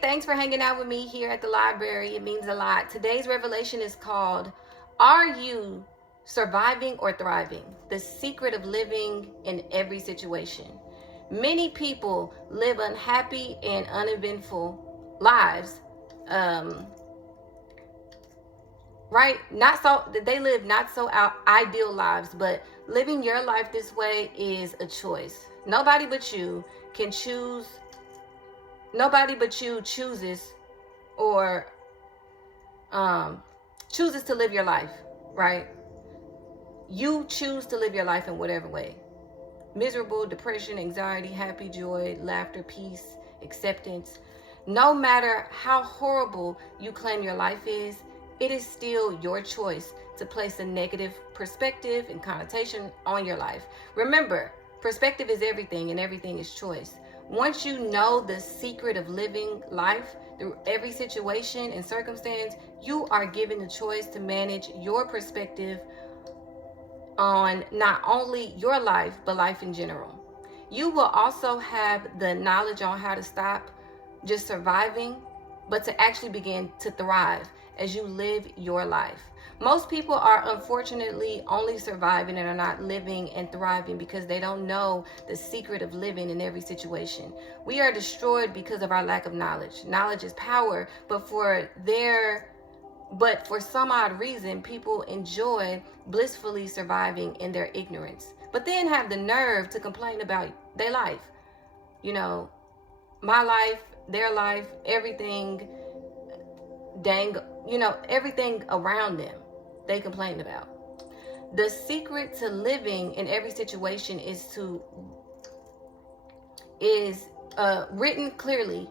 thanks for hanging out with me here at the library. It means a lot. Today's revelation is called, Are You Surviving or Thriving? The Secret of Living in Every Situation. Many people live unhappy and uneventful lives. Right? Not so, they live not so ideal lives, but living your life this way is a choice. Nobody but you can choose. Nobody but you chooses or chooses to live your life, right? You choose to live your life in whatever way. Miserable, depression, anxiety, happy, joy, laughter, peace, acceptance. No matter how horrible you claim your life is, it is still your choice to place a negative perspective and connotation on your life. Remember, perspective is everything and everything is choice. Once you know the secret of living life through every situation and circumstance, you are given the choice to manage your perspective on not only your life, but life in general. You will also have the knowledge on how to stop just surviving, but to actually begin to thrive as you live your life. Most people are unfortunately only surviving and are not living and thriving because they don't know the secret of living in every situation. We are destroyed because of our lack of knowledge. Knowledge is power, but for some odd reason, people enjoy blissfully surviving in their ignorance, but then have the nerve to complain about their life. You know, my life, their life, everything, everything around them, they complain about. The secret to living in every situation is written clearly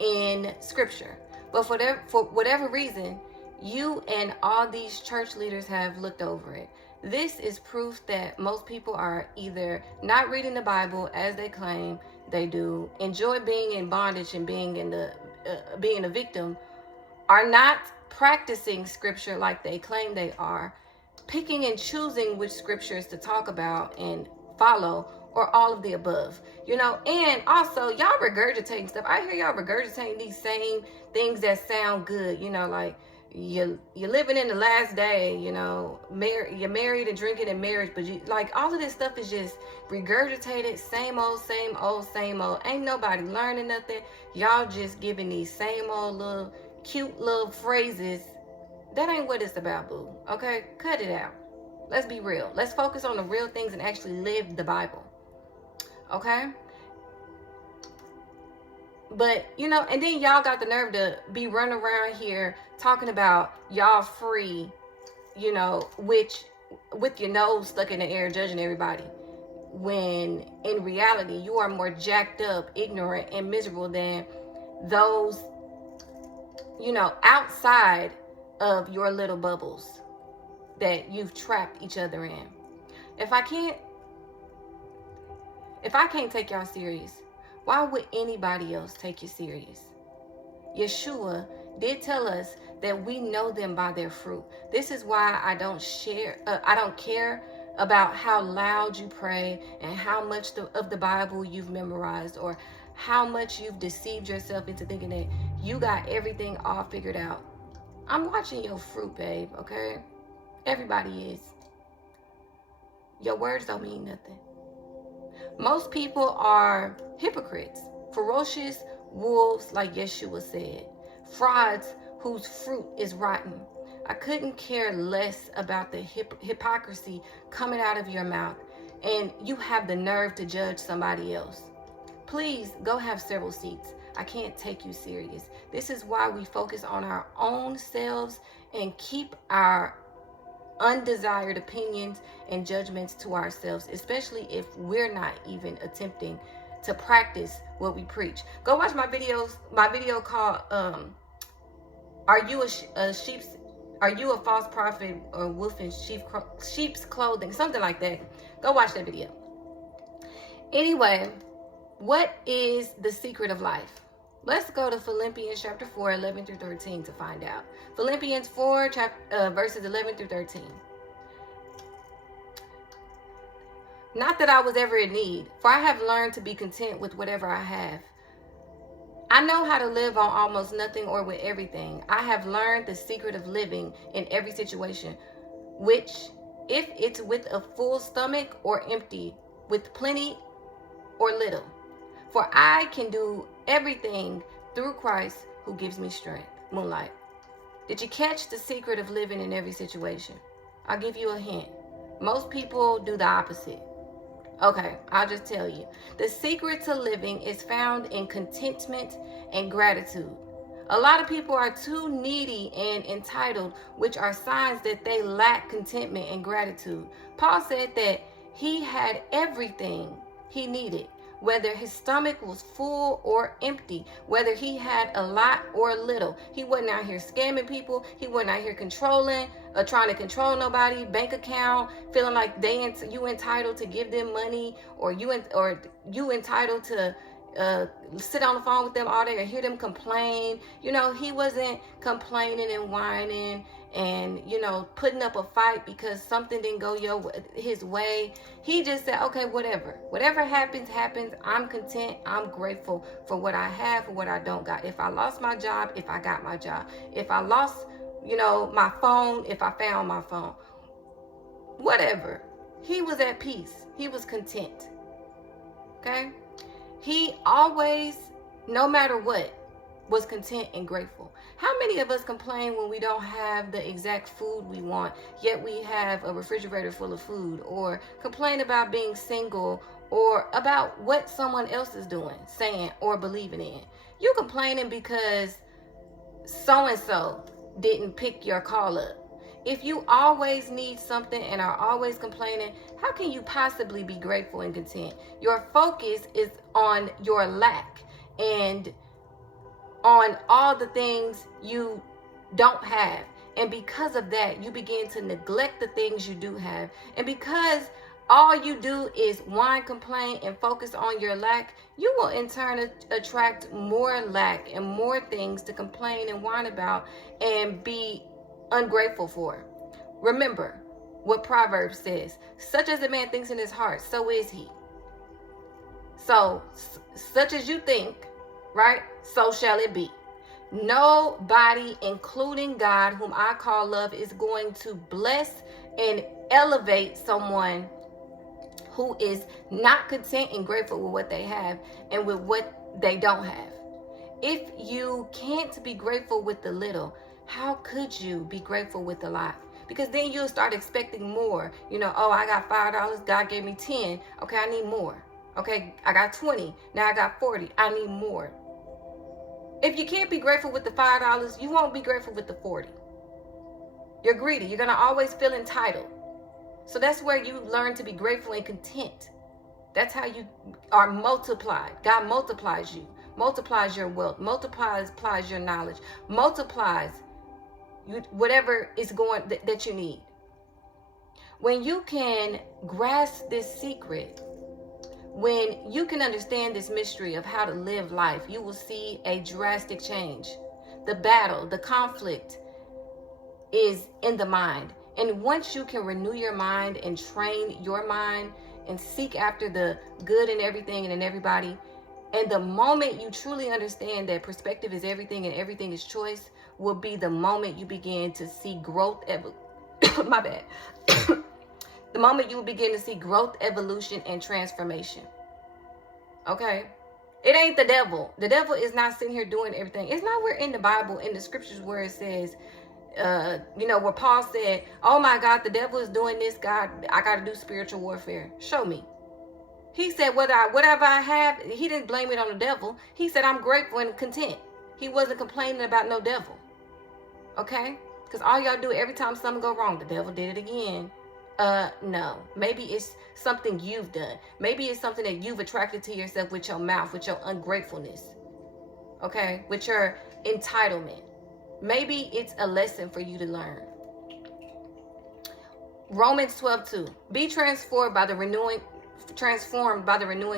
in scripture. But for whatever reason, you and all these church leaders have looked over it. This is proof that most people are either not reading the Bible as they claim they do, enjoy being in bondage and being a victim, are not practicing scripture like they claim they are, picking and choosing which scriptures to talk about and follow, or all of the above. And also y'all regurgitating stuff. I hear y'all regurgitating these same things that sound good, like you're living in the last day, you're married and drinking in marriage, but you like all of this stuff is just regurgitated, same old, same old, same old. Ain't nobody learning nothing. Y'all just giving these same old little cute little phrases. That ain't what it's about, boo. Okay, cut it out. Let's be real. Let's focus on the real things and actually live the Bible. Okay? But, and then y'all got the nerve to be running around here talking about y'all free, which with your nose stuck in the air judging everybody. When in reality, you are more jacked up, ignorant, and miserable than those, outside of your little bubbles that you've trapped each other in. If I can't take y'all serious, why would anybody else take you serious? Yeshua did tell us that we know them by their fruit. This is why I don't care about how loud you pray and how much of the Bible you've memorized, or how much you've deceived yourself into thinking that you got everything all figured out. I'm watching your fruit, babe, okay? Everybody is. Your words don't mean nothing. Most people are hypocrites, ferocious wolves, like Yeshua said, frauds whose fruit is rotten. I couldn't care less about the hypocrisy coming out of your mouth, and you have the nerve to judge somebody else. Please go have several seats. I can't take you serious. This is why we focus on our own selves and keep our undesired opinions and judgments to ourselves, especially if we're not even attempting to practice what we preach. Go watch my video called Are you a false prophet or wolf in sheep's clothing, something like that. Go watch that video. Anyway, what is the secret of life? Let's go to Philippians chapter 4, 11 through 13 to find out. Philippians 4, verses 11 through 13. Not that I was ever in need, for I have learned to be content with whatever I have. I know how to live on almost nothing or with everything. I have learned the secret of living in every situation, which, if it's with a full stomach or empty, with plenty or little. For I can do everything through Christ who gives me strength. Moonlight. Did you catch the secret of living in every situation? I'll give you a hint. Most people do the opposite. Okay, I'll just tell you. The secret to living is found in contentment and gratitude. A lot of people are too needy and entitled, which are signs that they lack contentment and gratitude. Paul said that he had everything he needed, whether his stomach was full or empty, whether he had a lot or little. He wasn't out here scamming people. He wasn't out here controlling, trying to control nobody, bank account, feeling like you entitled to give them money, or you entitled to sit on the phone with them all day or hear them complain. He wasn't complaining and whining and putting up a fight because something didn't go his way. He just said, okay, whatever happens. I'm content. I'm grateful for what I have, for what I don't got. If I lost my job, if I got my job, if I lost my phone, if I found my phone, whatever, he was at peace. He was content. Okay. He always, no matter what, was content and grateful. How many of us complain when we don't have the exact food we want, yet we have a refrigerator full of food, or complain about being single, or about what someone else is doing, saying, or believing in? You complaining because so-and-so didn't pick your call up. If you always need something and are always complaining, how can you possibly be grateful and content? Your focus is on your lack and on all the things you don't have. And because of that, you begin to neglect the things you do have. And because all you do is whine, complain, and focus on your lack, you will in turn attract more lack and more things to complain and whine about and be ungrateful for. Remember what Proverbs says: such as a man thinks in his heart, so is he. So, such as you think, right, so shall it be. Nobody, including God, whom I call love, is going to bless and elevate someone who is not content and grateful with what they have and with what they don't have. If you can't be grateful with the little, how could you be grateful with a lot? Because then you'll start expecting more. Oh, I got $5. God gave me 10. Okay, I need more. Okay, I got 20. Now I got 40. I need more. If you can't be grateful with the $5, you won't be grateful with the 40. You're greedy. You're going to always feel entitled. So that's where you learn to be grateful and content. That's how you are multiplied. God multiplies you, multiplies your wealth, multiplies your knowledge, multiplies whatever is going that you need. When you can grasp this secret, when you can understand this mystery of how to live life, you will see a drastic change. The battle, the conflict is in the mind. And once you can renew your mind and train your mind and seek after the good in everything and in everybody, and the moment you truly understand that perspective is everything and everything is choice, will be the moment you begin to see growth. My bad. The moment you will begin to see growth, evolution, and transformation. Okay? It ain't the devil. The devil is not sitting here doing everything. It's not where in the Bible, in the scriptures, where it says, where Paul said, oh my God, the devil is doing this. God, I got to do spiritual warfare. Show me. He said, whatever I have, he didn't blame it on the devil. He said, I'm grateful and content. He wasn't complaining about no devil. Okay? Because all y'all do every time something go wrong, the devil did it again. No. Maybe it's something you've done. Maybe it's something that you've attracted to yourself with your mouth, with your ungratefulness. Okay? With your entitlement. Maybe it's a lesson for you to learn. Romans 12:2. Be transformed by the renewing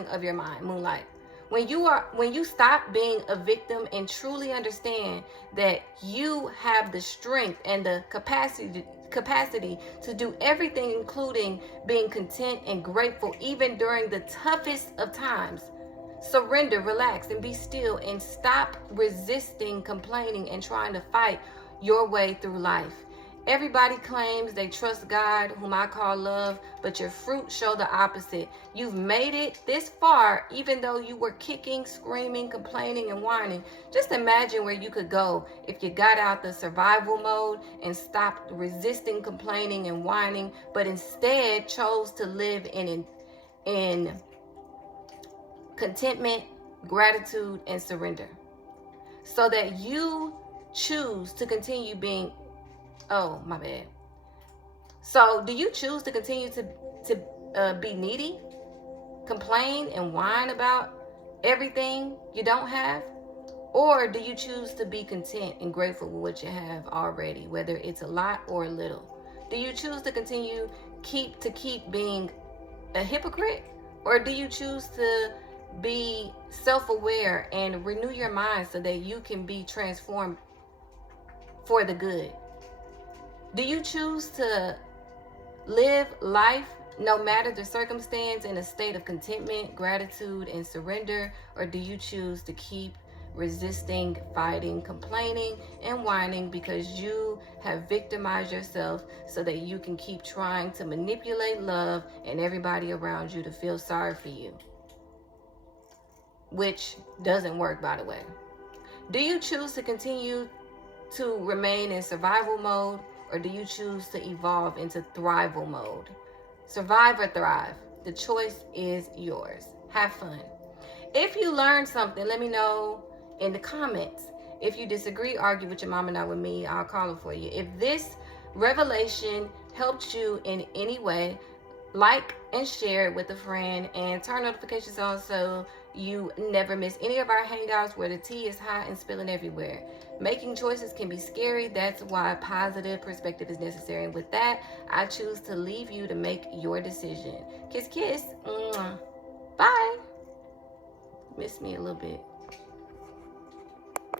of your mind. Moonlight. When you stop being a victim and truly understand that you have the strength and the capacity to do everything, including being content and grateful even during the toughest of times, Surrender, relax, and be still, and stop resisting, complaining, and trying to fight your way through life. Everybody claims they trust God, whom I call love, but your fruit show the opposite. You've made it this far, even though you were kicking, screaming, complaining, and whining. Just imagine where you could go if you got out the survival mode and stopped resisting, complaining, and whining, but instead chose to live in contentment, gratitude, and surrender. So that you choose to continue being, oh, my bad. So do you choose to continue to be needy, complain, and whine about everything you don't have? Or do you choose to be content and grateful with what you have already, whether it's a lot or a little? Do you choose to continue keep being a hypocrite? Or do you choose to be self-aware and renew your mind so that you can be transformed for the good? Do you choose to live life no matter the circumstance in a state of contentment, gratitude, and surrender? Or do you choose to keep resisting, fighting, complaining, and whining because you have victimized yourself so that you can keep trying to manipulate love and everybody around you to feel sorry for you? Which doesn't work, by the way. Do you choose to continue to remain in survival mode, or do you choose to evolve into thrival mode? Survive or thrive. The choice is yours. Have fun. If you learned something, let me know in the comments. If you disagree, argue with your mama, not with me. I'll call it for you. If this revelation helped you in any way, like and share it with a friend, and turn notifications on so you never miss any of our hangouts where the tea is hot and spilling everywhere. Making choices can be scary. That's why positive perspective is necessary. And with that, I choose to leave you to make your decision. Kiss, kiss. Mwah. Bye. Miss me a little bit.